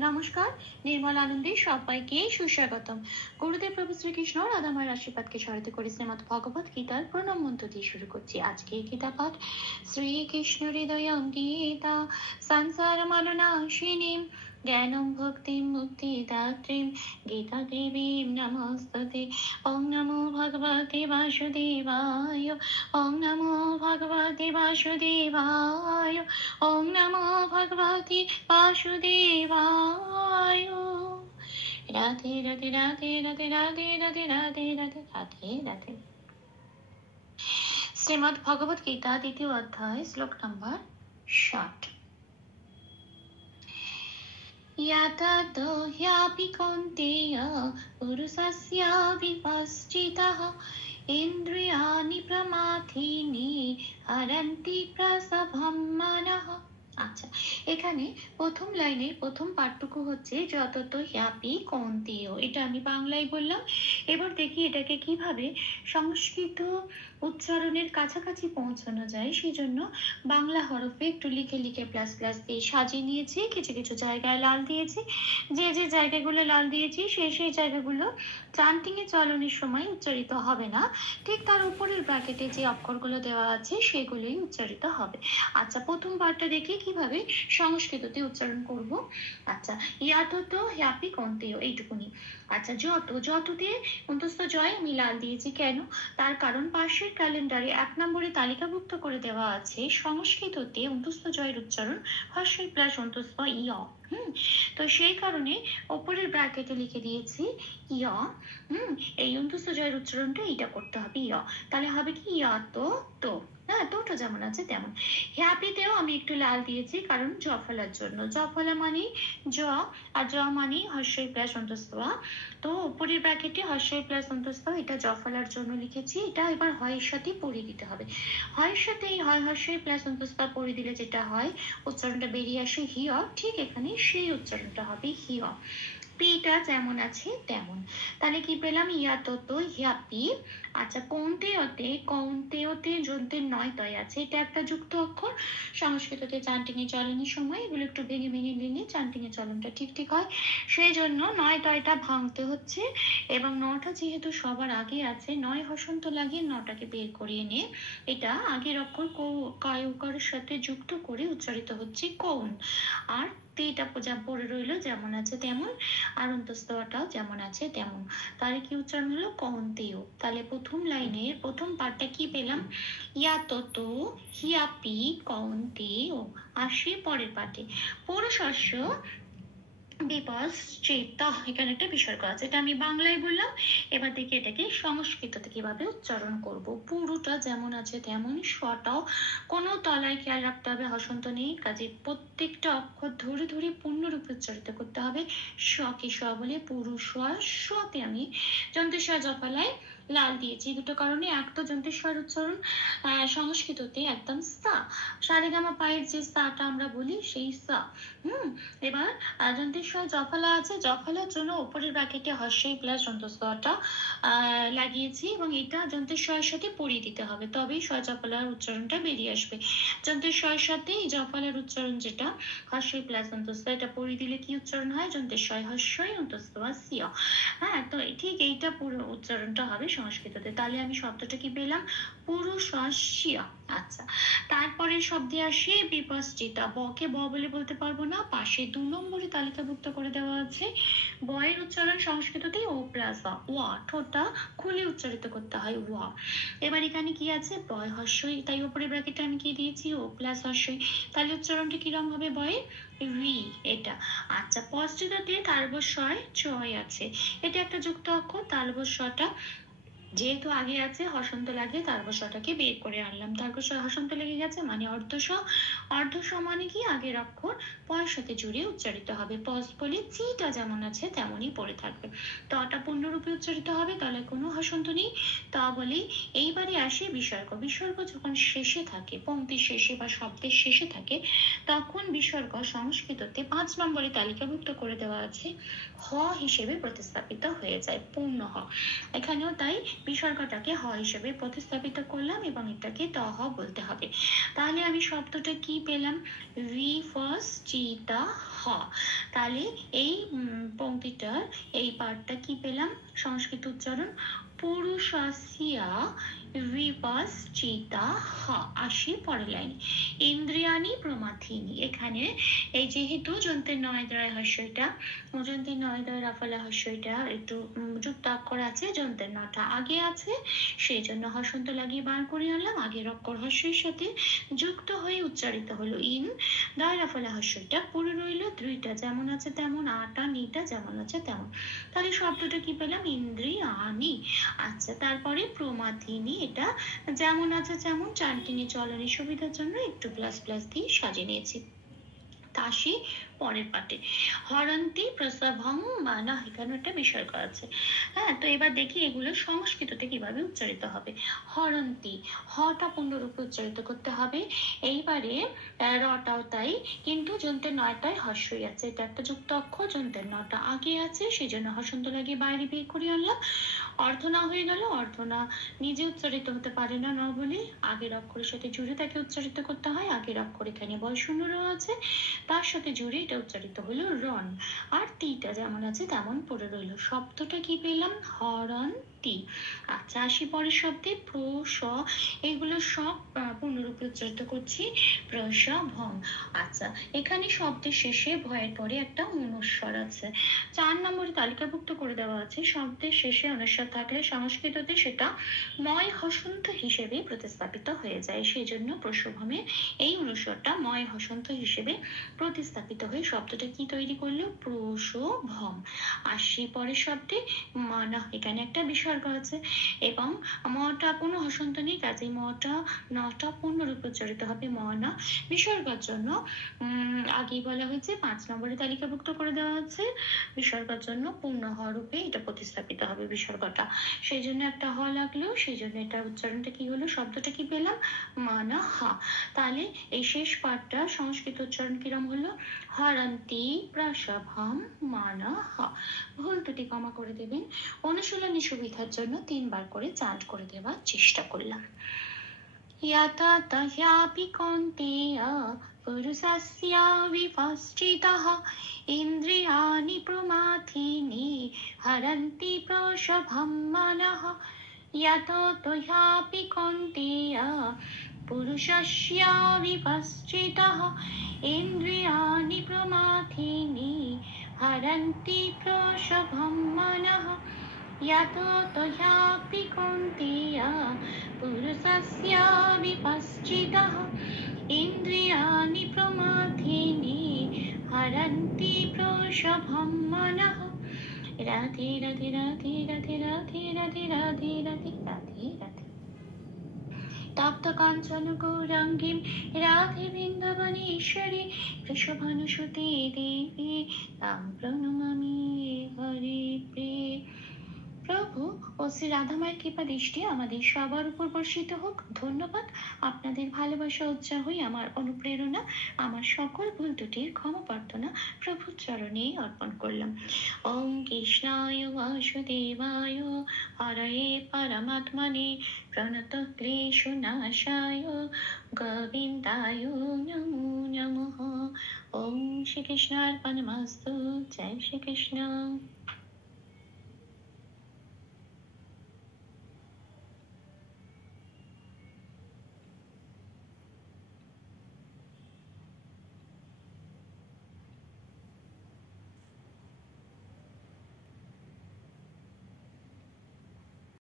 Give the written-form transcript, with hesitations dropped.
নমস্কার, নির্মল আনন্দে সবাইকে সুস্বাগতম। গুরুদেব প্রভু শ্রীকৃষ্ণ রাধামায়ের আশীর্বাদকে স্মরণ করে শ্রীমদ ভগবত গীতার প্রণব মন্ত্র দিয়ে শুরু করছি আজকে গীতা পাঠ। শ্রীকৃষ্ণ হৃদয়ং গীতা সংসার মাননাশিনীম জ্ঞানম ভক্তিম মুক্তিদাত্রীম গীতা দেবীম নমস্তুতে। ওং নমো ভগবতে বাসুদেবায়, ওং নমো ভগবতে বাসুদেবায়, ওং নমো ভগবতে বাসুদেবায়। রাধে রাধে রাধে রাধে রাধে রাধে রাধে রাধে রাধে রাধে। শ্রীমদ্ ভগবত গীতা দ্বিতীয় অধ্যায় শ্লোক নম্বর 60। ইয়াততো হ্যাপি কৌন্তেয় পুরুষস্য বিপশ্চিতঃ ইন্দ্রিয়াণি প্রমাথিনী হরন্তি প্রসভম মনঃ। আচ্ছা, এখানে প্রথম লাইনে প্রথম পাঠটুকু হচ্ছে যতত হ্যাপি কৌন্তেয়, এটা আমি বাংলায় বললাম। এবার দেখি এটাকে কিভাবে সংস্কৃত উচ্চারণের কাছাকাছি পৌঁছানো যায়, সেই জন্য বাংলা হরফে একটু লিখে লিখে প্লাস প্লাস দিয়ে সাজিয়ে নিয়েছি। কিছু কিছু জায়গায় লাল দিয়েছি, যে যে জায়গাগুলো লাল দিয়েছি সেই জায়গাগুলো চান্টিং এ চলনের সময় উচ্চারিত হবে না, ঠিক তার উপরের ব্র্যাকেটে যে অক্ষরগুলো দেওয়া আছে সেগুলোই উচ্চারিত হবে। আচ্ছা, প্রথম পাঠটা দেখি কিভাবে সংস্কৃততে উচ্চারণ করব। আচ্ছা, ইয়াততো হ্যাপি কৌন্তেয়, এইটুকুনি। আচ্ছা, যততে অন্তস্থ জয় আমি লাল দিয়েছি কেন? তার কারণ পাশের ক্যালেন্ডারে 1 নম্বরে তালিকাভুক্ত করে দেওয়া আছে সংস্কৃততে অন্তস্থ জয়ের উচ্চারণ হর্ষই প্লাস অন্তস্থ ইয়। তো সেই কারণে ওপরের ব্র্যাকেটে লিখে দিয়েছি ইয়। এই অন্তস্থ জয়ের উচ্চারণটা এইটা করতে হবে ইয়। তাহলে হবে কি ইয়াতো তো। হ্যাঁ, তোটা যেমন আছে তেমন। হ্যাপিতেও আমি একটু লাল দিয়েছি কারণ জ ফলার জন্য। জ ফলা মানে জ, আর জ মানে হর্ষই প্লাস অন্তস্থ। তো উপরের ব্র্যাকেটে হর্ষই প্লাস অন্তস্থ, এটা জ ফলার জন্য লিখেছি। এটা এবার হয়ের সাথে পড়ে দিতে হবে। হয়ের সাথে হয় হর্ষই প্লাস অন্তস্থ পড়ে দিলে যেটা হয় উচ্চারণটা বেরিয়ে আসে হিয়, ঠিক এখানে সেই উচ্চারণটা হবে হিয়। পিটা যেমন আছে তেমন। তাহলে কি পেলাম? ইয়াততো হ্যাপি। আচ্ছা, কৌন্তেয়তে যন্ত্রের 9 তয় আছে, এটা একটা যুক্ত অক্ষর। সংস্কৃততে চান্টিং এ চলনের সময় এগুলো একটু ভেঙে ভেঙে নিলে চান্টিং এর চলনটা ঠিক হয়, সেই জন্য 9 তয়টা ভাঙতে হচ্ছে। এবং 9টা যেহেতু সবার আগে আছে, 9 হসন্ত লাগিয়ে 9টাকে বের করিয়ে নিয়ে এটা আগের অক্ষর কয় উকারের সাথে যুক্ত করে উচ্চারিত হচ্ছে কৌন। আর তেটা যা পড়ে রইলো যেমন আছে তেমন, আর অন্তস্তটাও যেমন আছে তেমন। তাহলে কি উচ্চারণ হলো? কৌন্তেয়। তাহলে প্রথম লাইনে প্রথম পার্টটা কি পেলাম? ইয়াততো হ্যাপি কৌন্তেয়। আসি পরের পার্টে, পুরুষস্য বিপশ্চিত। এখানে একটা বিসর্গ আছে, এটা আমি বাংলায় বললাম। এবার দেখি এটাকে সংস্কৃততে কিভাবে উচ্চারণ করব। পুরোটা যেমন আছে তেমন, স্বটাও কোনো তলায় খেয়াল রাখতে হবে, হসন্ত নেই, কাজে প্রত্যেকটা অক্ষর ধরে ধরে পূর্ণরূপে উচ্চারিত করতে হবে। স কে স বলে পুরুষ, সতে আমি যন্ত্রের জফলায় লাল দিয়েছি দুটো কারণে। এক তো যন্ত্রের উচ্চারণ সংস্কৃততে একদম সা, সারেগামা পায়ের যে সাটা আমরা বলি সেই সা। এবার যন্ত্রের জফলা আছে, জফলার জন্য উপরের ব্র্যাকেটে হর্ষই প্লাস অন্তস্থটা লাগিয়েছি এবং এটা যন্ত্রের স্বয়ের সাথে পড়িয়ে দিতে হবে, তবেই স্বয় জফলার উচ্চারণটা বেরিয়ে আসবে। যন্ত্রের স্বয়ের সাথে এই জফলার উচ্চারণ যেটা হর্ষই প্লাস অন্তস্থ, এটা পড়িয়ে দিলে কি উচ্চারণ হয়? যন্ত্রের স্বয় হর্ষই অন্তস্থ সিয়। হ্যাঁ, তো ঠিক এইটা পুরো উচ্চারণটা হবে সংস্কৃততে। তাহলে আমি শব্দটা কি পেলাম? পুরুষস্য। আচ্ছা, তারপরে শব্দে আসি বিপশ্চিতা। বকে ব বলে বলতে পারবো না, পাশে 2 নম্বরে তালিকাভুক্ত করে দেওয়া আছে। বয়ের উচ্চারণ সংস্কৃততে ও প্লাস ওয়া, ঠোঁটটা খুলে উচ্চারিত করতে হয় ওয়া। এবার এখানে কি আছে? বয় হর্ষই, তাই উপরে ব্র্যাকেটে আমি কি দিয়েছি? ও প্লাস হর্ষই। তাহলে উচ্চারণটা কিরকম হবে? বয়ে রি, এটা। আচ্ছা, পশ্চিতাতে তালবস্বয় চয় আছে, এটা একটা যুক্ত অক্ষর। তালবস্বটা যেহেতু আগে আছে হসন্ত লাগে, তারপর স্বটাকে বের করে আনলাম। তারপর হসন্ত লেগে গেছে মানে অর্ধস। অর্ধস মানে কি? আগের অক্ষর পয়ের সাথে জুড়ে উচ্চারিত হবে। পস বলে চিটা যেমন আছে তেমনই পড়ে থাকবে। তটা পূর্ণরূপে উচ্চারিত হবে, তাহলে কোনো হসন্ত নেই। তা বলে এইবারে আসে বিসর্গ। বিসর্গ যখন শেষে থাকে, পংক্তির শেষে বা শব্দের শেষে থাকে, তখন বিসর্গ সংস্কৃততে 5 নম্বরে তালিকাভুক্ত করে দেওয়া আছে, হ হিসেবে প্রতিস্থাপিত হয়ে যায়, পূর্ণ হ। এখানেও তাই বিসর্গটাকে হ হিসেবে প্রতিস্থাপিত করলাম এবং এটাকে ত হ বলতে হবে। তাহলে আমি শব্দটা কি পেলাম? বিপশ্চিতা হ। তাহলে এই পংক্তিটার এই পার্টটা কি পেলাম? সংস্কৃত উচ্চারণ পুরুষস্য বিপশ্চিতাঃ। আসি পরের লাইনে, ইন্দ্রিয়াণি প্রমাথিনী। এখানে এই যেহেতু যন্ত্রের নয়দ্বয় হস্যইটা, যন্ত্রের নয়দ্বয় রাফলা হস্যইটা একটু যুক্ত অক্ষর আছে, যন্ত্রের নটা আগে আছে, সেই জন্য হসন্ত লাগিয়ে বার করে আনলাম। আগের অক্ষর হস্যের সাথে যুক্ত হয়ে উচ্চারিত হলো ইন, দয় রাফলা হস্যইটা পড়ে রইল, দুইটা যেমন আছে তেমন, আটা নিটা যেমন আছে তেমন। তাহলে শব্দটা কি পেলাম? ইন্দ্রিয়াণি। আচ্ছা, তারপরে প্রমাথিনী, এটা যেমন আছে যেমন, চারটিনি চলনের সুবিধার জন্য একটু প্লাস প্লাস দিয়ে সাজিয়ে নিয়েছি। তাসি পরের পাটে, হরন্তি প্রসভং মানা, এখানে একটা বিষয় করা আছে। হ্যাঁ, তো এবার দেখি এগুলো সংস্কৃততে কিভাবে উচ্চারিত হবে। হরন্তি, হটা পূর্ণরূপে উচ্চারিত করতে হবে। এইবারে রটাও তাই, কিন্তু যন্ত্রের নয়টায় হস্যই আছে, এটা একটা যুক্ত অক্ষর, যন্ত্রের নটা আগে আছে, সেই জন্য হসন্ত লাগিয়ে বাইরে বের করে আনলাম। অর্ধ না হয়ে গেল, অর্ধ না নিজে উচ্চারিত হতে পারে না, ন বলে আগের অক্ষরের সাথে জুড়ে তাকে উচ্চারিত করতে হয়। আগের অক্ষর এখানে বয়শূন্য র আছে, তার সাথে জুড়ে এটা উচ্চারিত হলো রন, আর তিটা যেমন আছে তেমন পড়ে রইল। শব্দটা কি পেলাম? হরন্তি। আচ্ছা, আসি পরের শব্দে, প্রস, এগুলো সব পূর্ণরূপে উচ্চারিত করছি, প্রসভং। আচ্ছা, এখানে শব্দের শেষে ভয়ের পরে একটা অনুস্বর আছে, 4 নম্বরে তালিকাভুক্ত করে দেওয়া আছে। শব্দের শেষে অনুস্বর থাকলে সংস্কৃততে সেটা ময় হসন্ত হিসেবে প্রতিস্থাপিত হয়ে যায়, সেই জন্য প্রসভমে এই অনুস্বরটা ময় হসন্ত হিসেবে প্রতিস্থাপিত হয়ে শব্দটা কি তৈরি করলো? প্রসভম। আসি পরের শব্দে, মানা, এখানে একটা বিসর্গ আছে এবং মটা কোনো হসন্ত নেই, কাজে মটা নটা পূর্ণরূপে উচ্চারিত হবে মনা। বিসর্গের জন্য আগেই বলা হয়েছে 5 নম্বরে তালিকাভুক্ত করে দেওয়া আছে, বিসর্গের জন্য পূর্ণ হ রূপে এটা প্রতিস্থাপিত হবে বিসর্গটা, সেই জন্য একটা হ লাগলো, সেই জন্য এটা উচ্চারণটা কি হলো? শব্দটা কি পেলাম? মানা হা। তাহলে এই শেষ পাঠটা সংস্কৃত উচ্চারণ কিরম হলো? হরন্তি প্রসভম মানা হা। ভুল ত্রুটি ক্ষমা করে দেবেন, অনুশীলনী সুবিধার জন্য 3 বার করে চান্ট করে দেওয়ার চেষ্টা করলাম। यथा तह्यापि कौन्तेय पुरुषस्य विपश्चितः इन्द्रियाणि प्रमाथीनि हरन्ति प्रसभं मनः। यथा तह्यापि कौन्तेय पुरुषस्य विपश्चितः इन्द्रियाणि प्रमाथीनि हरन्ति प्रसभं मनः। यतो त्वयापि कौन्तेय पुरुषस्य विपश्चितः इन्द्रियाणि प्रमाथीनि हरन्ति प्रसभं मनः। राधे राधे राधे राधे राधे राधे राधे राधे राधे राधे। तप्त काञ्चन गौराङ्गीं राधे वृन्दावनेश्वरी वृषभानुसुते देवी तां प्रणमामि हरे प्रिये। প্রভু ও শ্রী রাধামায়ের কৃপা দৃষ্টি আমাদের সবার উপর বর্ষিত হোক। ধন্যবাদ। আপনাদের ভালোবাসা উৎসাহই আমার অনুপ্রেরণা। আমার সকল ভুল ত্রুটির ক্ষমা প্রার্থনা প্রভুর চরণে অর্পণ করলাম। ওম কৃষ্ণায় বাসুদেবায় হরয়ে পরমাত্মনে প্রণত ক্লেশনাশায় গোবিন্দায় নমো নমঃ। ওম শ্রীকৃষ্ণার্পণমস্তু। জয় শ্রীকৃষ্ণ।